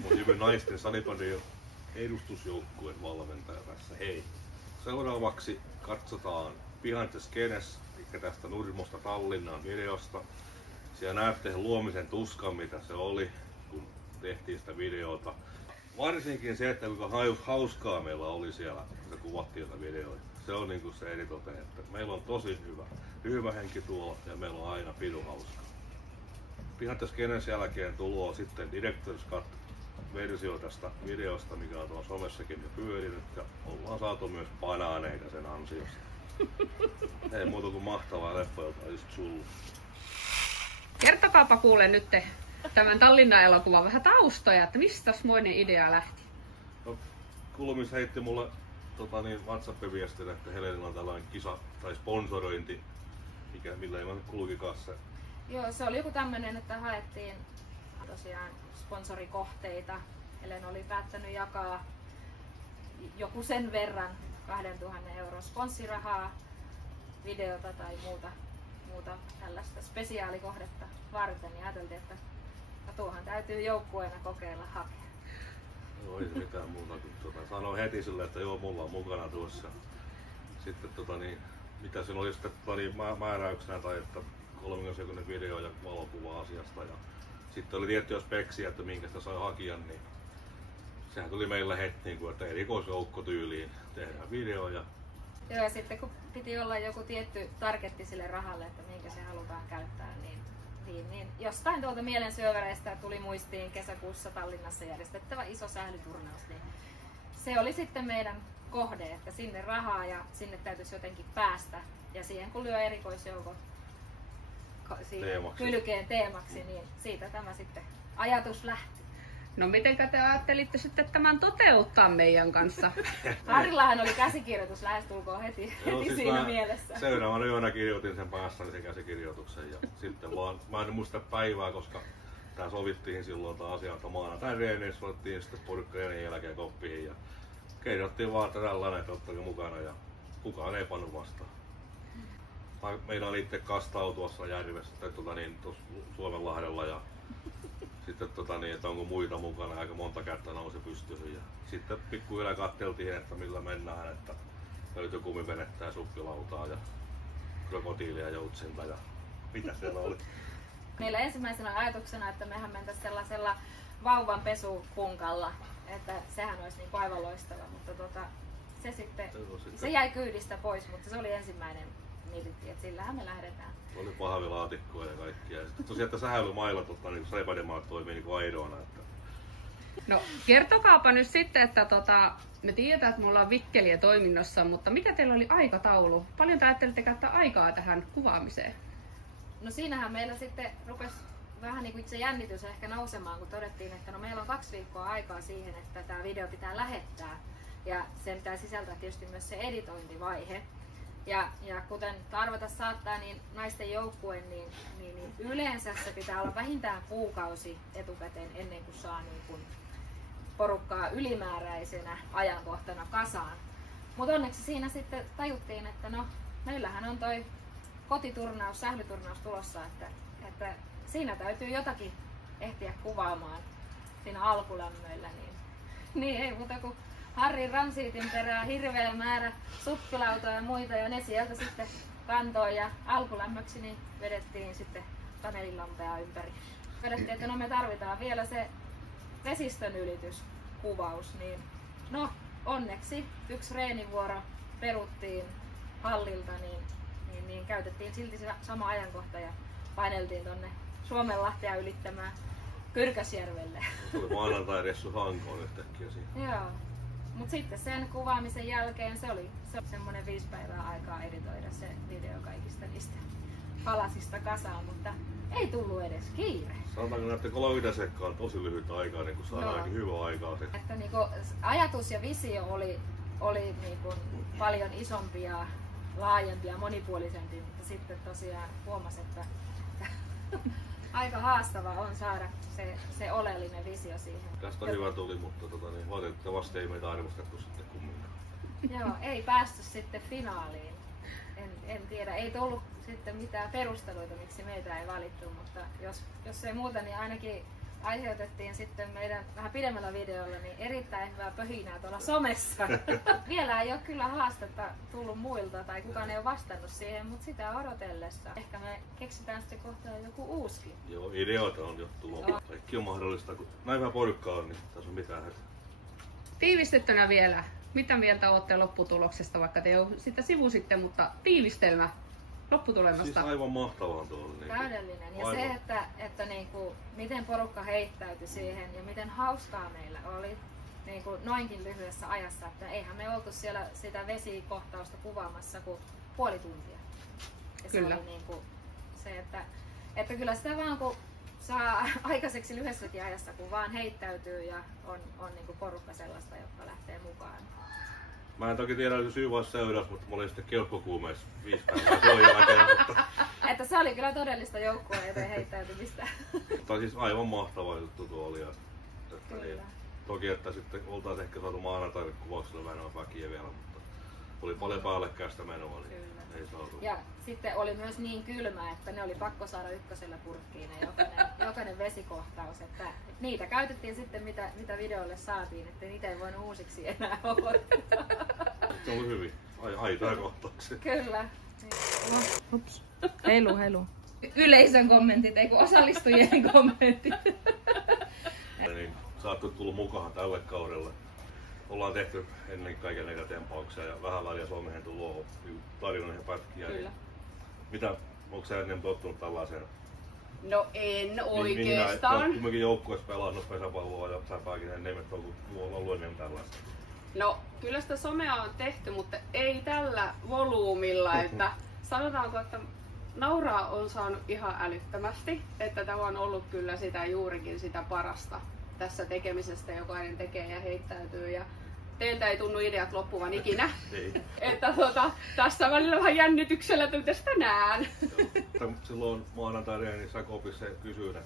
Mun nimi naisten salibändin edustusjoukkueen valmentaja tässä. Hei! Seuraavaksi katsotaan Behind the Scenes, eli tästä Nurmosta Tallinnaan videosta. Siellä näette sen luomisen tuskan, mitä se oli, kun tehtiin sitä videota. Varsinkin se, että kuinka hauskaa meillä oli siellä, kun se kuvattiin sitä videoa. Se on niinku se eritoten, että meillä on tosi hyvä henki tuolla ja meillä on aina pidun hauskaa. Behind the Scenes jälkeen tuloa sitten Director's Cut-versio tästä videosta, mikä on tuolla somessakin jo pyörinyt, ja ollaan saatu myös banaaneita sen ansiosta. Ei muuta kuin mahtavaa leffoilta just sulla. Kertokaapa kuule nyt tämän Tallinnan elokuvan vähän taustoja, että mistä moinen idea lähti? No, Kulmis heitti mulle WhatsApp-viestin, että Helenillä on tällainen kisa tai sponsorointi, millä ei kulkikaan se. Joo, se oli joku tämmönen, että haettiin tosiaan sponsorikohteita. Helen oli päättänyt jakaa joku sen verran 2000 € sponssirahaa, videota tai muuta tällaista spesiaalikohdetta varten. Ja ajateltiin, että tuohan täytyy joukkueena kokeilla hakea. No ei se mitään muuta kuin sanoi heti sille, että joo, mulla on mukana tuossa. Sitten mitä siinä oli sitten määräyksenä tai että 30 sekunnin video ja valokuva asiasta. Ja sitten oli tiettyjä speksiä, että minkä sitä sai hakea, niin sehän tuli meillä heti, että erikoisjoukko tyyliin tehdään video. Joo, ja sitten kun piti olla joku tietty targetti sille rahalle, että minkä se halutaan käyttää, niin jostain tuolta mielensyövereistä tuli muistiin kesäkuussa Tallinnassa järjestettävä iso sählyturnaus. Niin se oli sitten meidän kohde, että sinne rahaa ja sinne täytyisi jotenkin päästä. Ja siihen kun lyö erikoisjoukot kylkeen teemaksi, niin siitä tämä sitten ajatus lähti. No mitenkä te ajattelitte sitten tämän toteuttaa meidän kanssa? Harrillahan oli käsikirjoitus lähestulkoon heti siis siinä mielessä. Seuraavana yönä kirjoitin sen päässäni sen käsikirjoituksen ja sitten vaan, mä en muista päivää, koska tää sovittiin silloin tämä asia, että maanantain reeneissä soittiin sitten porukka jälkeen koppiin ja kerrottiin vaan, että tällainen, että ottakaa mukana ja kukaan ei pannut vastaan. Meillä oli itse kastautua tuossa järvessä tai tuossa Suomenlahdella ja sitten että onko muita mukana, aika monta kättä nousi pystyyn ja sitten pikkuhiljaa katseltiin, että millä mennään, että löytyi kumivenettä ja suppilautaa ja krokotiilia ja joutsinta ja mitä siellä oli. Meillä ensimmäisenä ajatuksena, että mehän mentäisiin sellaisella vauvanpesupunkalla, että sehän olisi niin aivan loistava, mutta se jäi kyydistä pois, mutta se oli ensimmäinen. Mietittiin, että sillähän me lähdetään. Oli pahvilaatikkoa ja kaikkia. Ja sitten tosiaan, että sähäilymailla niin salibändimaat toimii niin aidoina. Että... No kertokaapa nyt sitten, että me tiedetään, että me ollaan vikkeliä toiminnossa, mutta mikä teillä oli aikataulu? Paljon te ajattelitte käyttää aikaa tähän kuvaamiseen? No siinähän meillä sitten rupesi vähän niin kuin itse jännitys ehkä nousemaan, kun todettiin, että no meillä on 2 viikkoa aikaa siihen, että tämä video pitää lähettää. Ja sen pitää sisältää tietysti myös se editointivaihe. Ja kuten arvata saattaa, niin naisten joukkue, niin yleensä se pitää olla vähintään kuukausi etukäteen ennen kuin saa niin kuin porukkaa ylimääräisenä ajankohtana kasaan. Mutta onneksi siinä sitten tajuttiin, että no meillähän on toi kotiturnaus, sählyturnaus tulossa, että siinä täytyy jotakin ehtiä kuvaamaan siinä alkulämmöillä. Niin ei muuta kuin Harrin ransiitin perään hirveä määrä suppilautoja ja muita ja ne sieltä sitten kantoi ja alkulämmöksi niin vedettiin sitten kanelilampea ympäri. Vedettiin, että no me tarvitaan vielä se vesistön ylityskuvaus, niin no onneksi 1 reenivuoro peruttiin hallilta, niin käytettiin silti se sama ajankohta ja paineltiin tonne Suomenlahtea ylittämään Kyrkösjärvelle. Tuli maanantai-reissu Hankoon yhtäkkiä siinä. Joo. Mutta sitten sen kuvaamisen jälkeen se oli semmoinen 5 päivää aikaa editoida se video kaikista niistä palasista kasaan, mutta ei tullut edes kiire. Sanotaanko, että 30 sekkaa on tosi lyhyt aikaa, niin kun saadaan ainakin hyvä aikaa. Että niinku, ajatus ja visio oli niinku paljon isompi ja laajempi ja monipuolisempi, mutta sitten tosiaan huomasi, että aika haastava on saada se oleellinen visio siihen. Tästä hyvä tuli, mutta valitettavasti ei meitä arvostettu sitten kumminkaan. Joo, ei päästy sitten finaaliin. En tiedä, ei tullut sitten mitään perusteluita, miksi meitä ei valittu, mutta jos ei muuta, niin ainakin aiheutettiin sitten meidän vähän pidemmällä videolla niin erittäin hyvää pöhinää tuolla somessa. Vielä ei ole kyllä haastetta tullut muilta tai kukaan ei ole vastannut siihen, mutta sitä odotellessa. Ehkä me keksitään sitten kohta joku uuskin. Joo, ideoita on jo tullut. Kaikki on mahdollista, kun näin vähän porukkaa on, niin tässä on mitään hätää. Tiivistettynä vielä, mitä mieltä olette lopputuloksesta, vaikka te jo sitä sivusitte, mutta tiivistelmä lopputulemasta. Siis aivan mahtavaa tuolla. Niin täydellinen. Ja aivan. se, että niinku, miten porukka heittäytyi siihen ja miten hauskaa meillä oli niinku noinkin lyhyessä ajassa. Että eihän me oltu siellä sitä vesikohtausta kuvaamassa kuin puoli tuntia. Ja Kyllä. se oli niinku se, että kyllä sitä vaan kun saa aikaiseksi lyhyessäkin ajassa, kun vaan heittäytyy ja on niinku porukka sellaista, joka lähtee mukaan. Mä en toki tiedä, että syy vaan seurasi, mutta mulla oli sitten keuhkokuumeissa 5 päivää tuon jälkeen. Että se oli kyllä todellista joukkueen eteen heittäytymistä. Mutta siis aivan mahtava juttu tuo oli. Kyllä. Niin, toki, että sitten oltaisiin ehkä saatu maanantaille kuvauksella vähän väkiä vielä, mutta oli paljon päällekkäistä menoa, niin Kyllä. ei saatu. Ja sitten oli myös niin kylmä, että ne oli pakko saada ykkösellä purkkiin ne jokainen vesikohtaus. Että niitä käytettiin sitten mitä videolle saatiin, että niitä ei voinut uusiksi enää olla. Se oli hyvin. Aitoja kohtauksia. Kyllä. Ups. Heilu. Yleisön kommentit, ei kun osallistujien kommentit. Niin, sä oot tullut mukaan tälle kaudelle. Ollaan tehty ennen kaiken näitä tempauksia ja vähän väliä Suomeen tullut tarinoihin pätkiä. Kyllä. Mitä, onko sä ennen tottunut tällaiseen? No en Sä oikeastaan. oot kumminkin joukkueessa pelannut pesäpalloa ja säpääkin ennen, että on ollut ennen tällaista. No kyllä sitä somea on tehty, mutta ei tällä volyymilla, että sanotaanko, että nauraa on saanut ihan älyttömästi, että tämä on ollut kyllä sitä juurikin sitä parasta tässä tekemisestä, jokainen tekee ja heittäytyy ja teiltä ei tunnu ideat loppuvan ikinä. Ei. Että tässä välillä vähän jännityksellä tästä näen. Silloin maanantaina niin Sakopissa kysyin,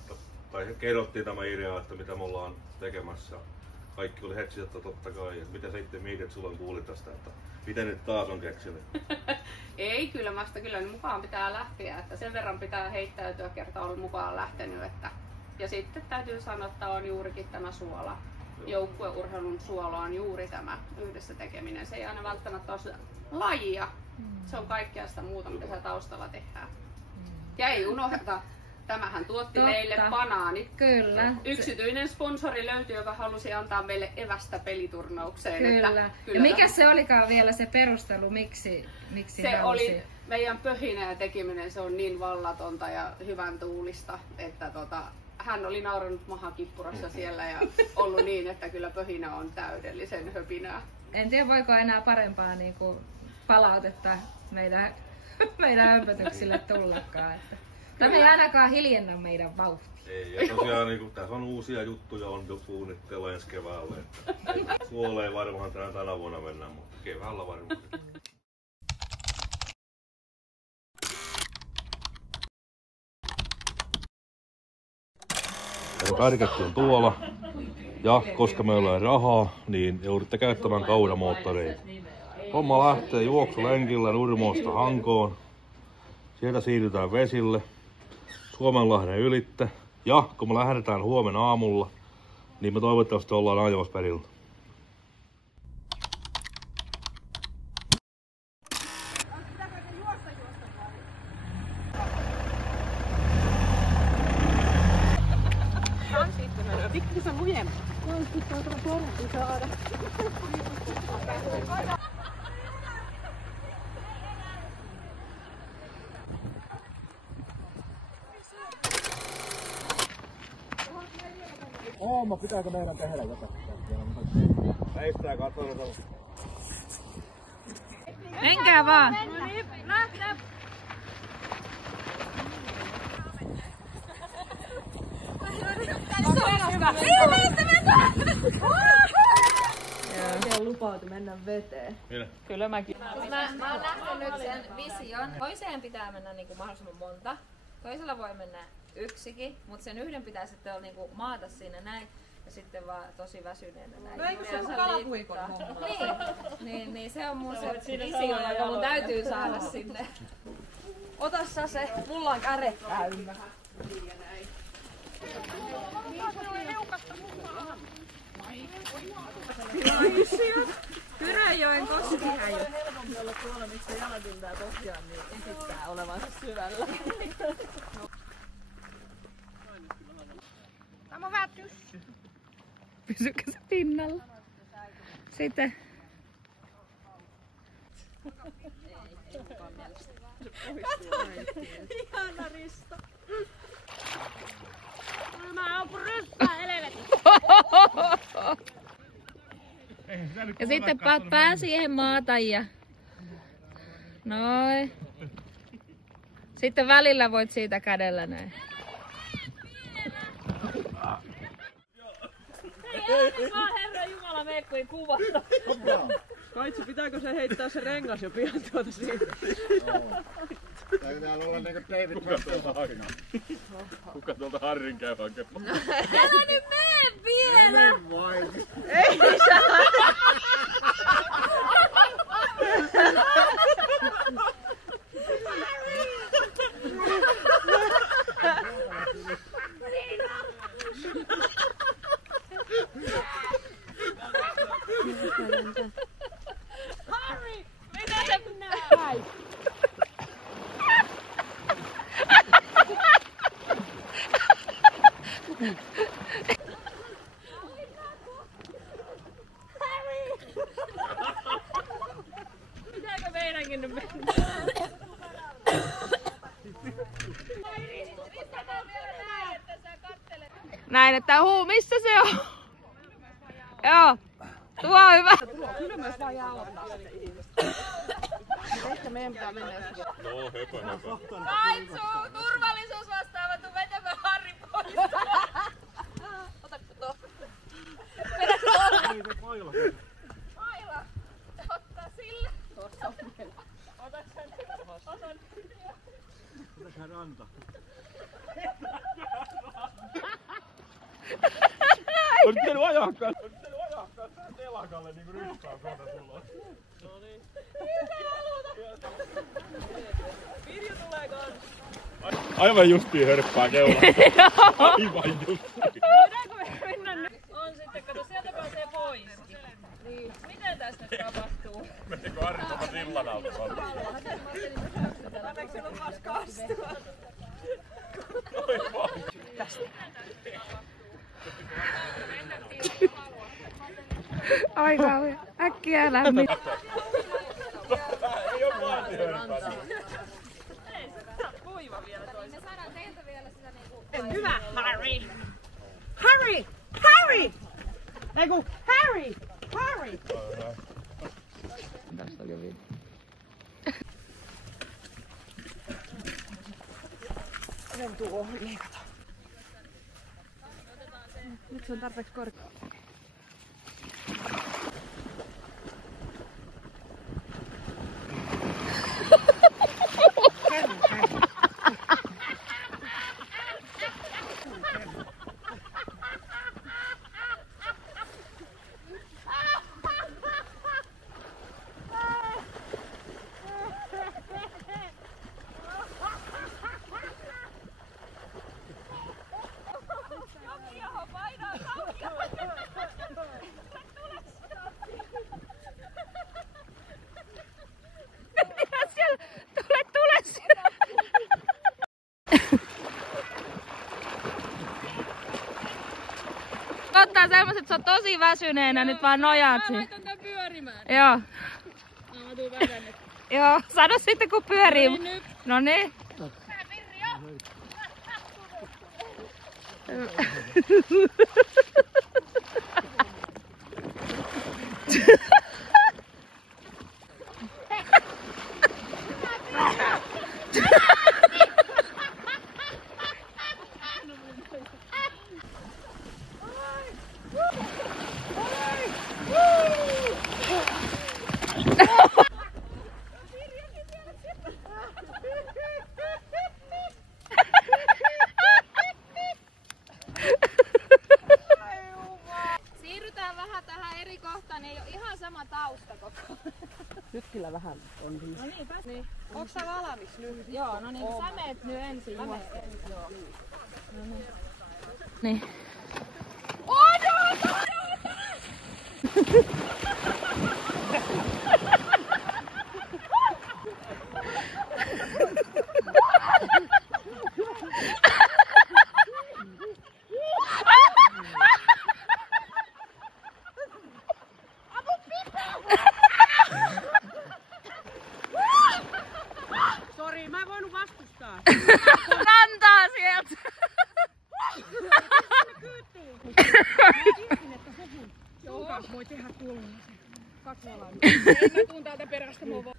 tai kerrottiin tämä idea, että mitä me ollaan tekemässä. Kaikki oli heti, että totta kai. Mitä sä itse mietit, silloin kuulit tästä, että miten nyt taas on keksinyt? Ei kylmästä, kyllä niin mukaan pitää lähteä, että sen verran pitää heittäytyä kertaa ollut mukaan lähtenyt. Ja sitten täytyy sanoa, että on juurikin tämä suola. Joukkueurheilun suola on juuri tämä yhdessä tekeminen. Se ei aina välttämättä ole lajia. Se on kaikkea sitä muuta, mitä siellä taustalla tehdään. Ja ei unohdeta, tämähän tuotti meille banaanit. Kyllä. Yksityinen sponsori löytyi, joka halusi antaa meille evästä peliturnaukseen. Kyllä. Ja mikä se olikaan vielä se perustelu, miksi se halusi? oli meidän pöhinä ja tekeminen, se on niin vallatonta ja hyvän tuulista, että hän oli nauranut mahakippurassa siellä ja ollut niin, että kyllä pöhinä on täydellisen höpinää. En tiedä, voiko enää parempaa niinku palautetta meidän hömpötyksille tullakaan. Että tämä ei ainakaan hiljennä meidän vauhtia. Ei, ja tosiaan niin tässä on uusia juttuja on jo suunnitteilla ensi keväälle. Suoleen varmaan tänä vuonna mennään, mutta keväällä varmaan. Kärketty on tuolla. Ja koska meillä ei ole rahaa, niin joudutte käyttämään kaudamoottoreita. Homma lähtee juoksulenkillä Nurmosta Hankoon. Sieltä siirrytään vesille Suomenlahden ylitte. Ja kun me lähdetään huomenna aamulla, niin me toivottavasti ollaan ajoissa perillä. Pikkusen lujempi. Pitää tulla portti saada. Ooma, pitääkö meidän tehdä jotain? Väistää katsotaan. Menkää vaan! Oikein lupautu mennä veteen. Minä. Kyllä mäkin. Mä oon nähnyt nyt sen vision. Toiseen pitää mennä niinku mahdollisimman monta. Toisella voi mennä yksikin, mutta sen yhden pitää sitten olla niinku maata siinä näin. Ja sitten vaan tosi väsyneenä näin. No eikö se ole kalapuikon homma? Niin, se on mun se visio, joka mun täytyy saada sinne. Ota sä se, mulla on kädet täynnä. Pyräjoen koskihäjy. Helpommalla tuolla, missä jalat yltää tosiaan, niin esittää olevansa syvällä. Tämä on vähän tyssy. Pysykö se pinnalla? Sitten. Ihana Risto. Mä oon ryppää elevetti. Ja sitten paat pää siihen maata ja... Noin. Sitten välillä voit siitä kädellä näin. Ei vaan Herran Jumala meikkuin kuvata. Kaitsu, pitääkö se heittää se rengas jo pian tuota siitä? Täytyy täällä olla niinku David Hasselhoffina. Kuka tuolta Harrin käy hakemaan? Älä nyt mene vielä! Ei vain. Ei saa! Harry! Mitä se näet? Pitääkö meidänkin nyt mennä? Näin, että missä se on? Joo. Tuo on hyvä. Kyllä myös vaan jauhattaa sitten ihmistä. Ehkä meidän pitää mennä jossakin. No, höpö. Kaitsu, turvallisuus vastaava, tuu vetämään Harri pois. Otatko tuo? Vedätkö tuolla? Maila. Ottaa sille. Tuossa on meillä. Otatko sen? Otan. Otatko ranta? On pitänyt ajaa kanssa telakalle niinku ryppää kohta tulla. Noniin. Pirjo tulee kanssa. Aivan justiin hörppää keulaa. Aivan justiin. Voidaanko me mennä nyt? On sitten, kato sieltä pääsee pois. Niin. Miten tästä nyt tapahtuu? Menikö Harri tuolta sillan alta? Anneeko se lupas kastua? Oi vaan. Ai kauhea. Äkkiä lämmin. Ei oo maati hörppää. Ei, sä oot kuiva vielä toisaalta. Me saadaan teiltä vielä sitä niinku... Hyvä, Harry! Harry! Harry! Eiku, Harry! Harry! Tästä oli video. Sen tuo liikata. Nyt se on tarpeeksi korkea. Ottaa semmoset, että sä oot tosi väsyneenä, nyt vaan nojaat siihen. Mä laitan tän pyörimään. Joo. No, mä tuun vähän nyt. Joo, sano sitten kun pyörii. Niin nyt. No niin. Siirrytään vähän tähän eri kohtaan, ei ole ihan sama tausta koko. Nyt kyllä vähän on viisi. No niin, pääs. Niin. Onks sä valmis nyt? Joo, no niin, sä meet nyt ensin. Joo. No niin. Niin. Sori, mä en voinut vastustaa. Rantaa sieltä! Voi tehdä tuollaisen. Katsotaan. Mä tuun täältä perästä mua.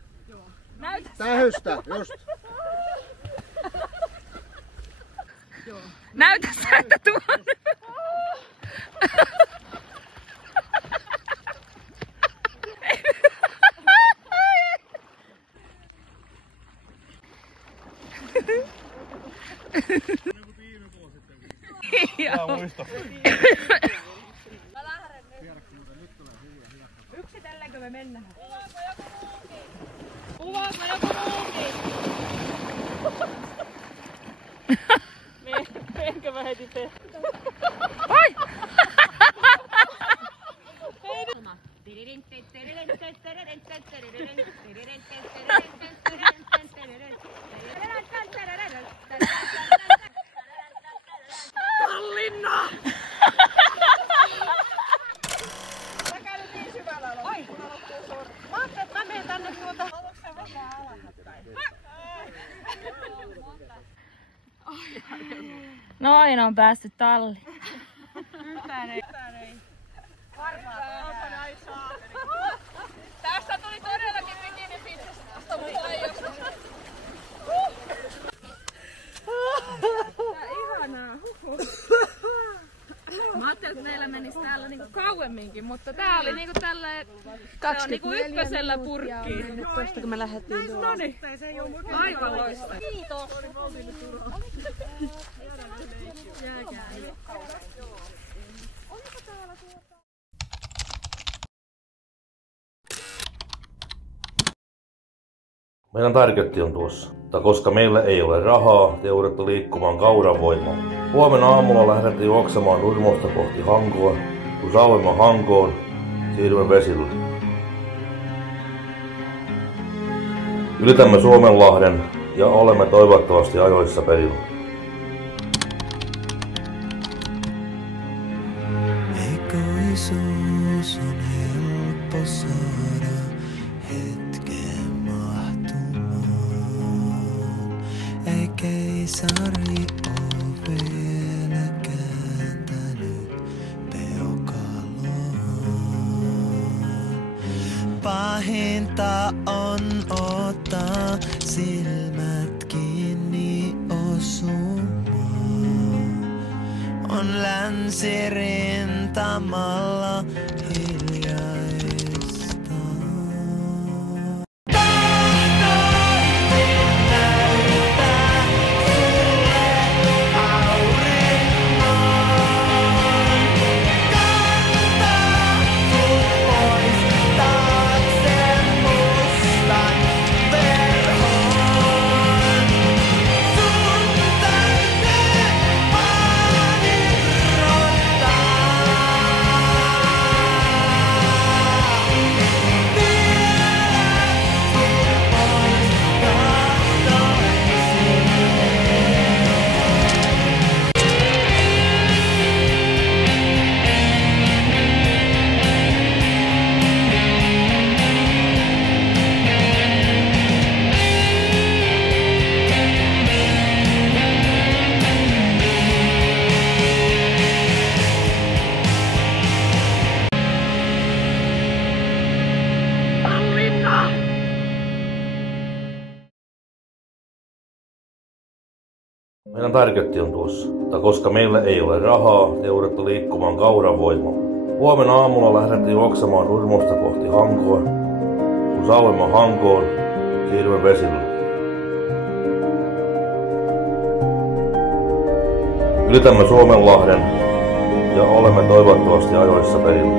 Tähystä, just. Näytä sä, että tuon! Yksitelläänkö me mennään? Kuvaako joku muukin? Menkö mä heti te? Oi! Tallinna! Mä käyn nyt niin syvällä aloilla. Ai, kun aloittuu sormi. Mä ajattelin, että mä menen tänne tuota. Haluatko sä mennä alhapäin? Noin on päästy talliin. Yhtään ei. Varmaan aisaa. Tästä tuli todellakin bikinifitnessä mukaan joskus. Ihanaa. Mä ajattelin, että meillä menisi täällä niinku kauemminkin, mutta tää oli niinku tälleen 24 ykkösellä purkkiin. Tuosta kun me lähdettiin tuolla. Noniin. Aivan loistava. Kiitos. Meidän targetti on tuossa, mutta koska meillä ei ole rahaa, te joudutte liikkumaan kauran voimalla. Huomenna aamulla lähdette juoksemaan Nurmosta kohti Hankoa. Kun saavumme Hankoon, siirrymme vesille. Ylitämme Suomenlahden ja olemme toivottavasti ajoissa perillä. Egoisuus on helppo saada hetken mahtumaan. Ei keisari oo vielä kääntänyt peukaloon. Pahinta on ottaa silmät kiinni osumaan. On länsirintamalla hiljaista. Meidän targetti on tuossa, mutta koska meillä ei ole rahaa, te joudutte liikkumaan kauran voimalla. Huomenna aamulla lähdette juoksemaan Nurmosta kohti Hankoa. Kun saavumme Hankoon, siirrymme vesille. Ylitämme Suomenlahden ja olemme toivottavasti ajoissa perillä.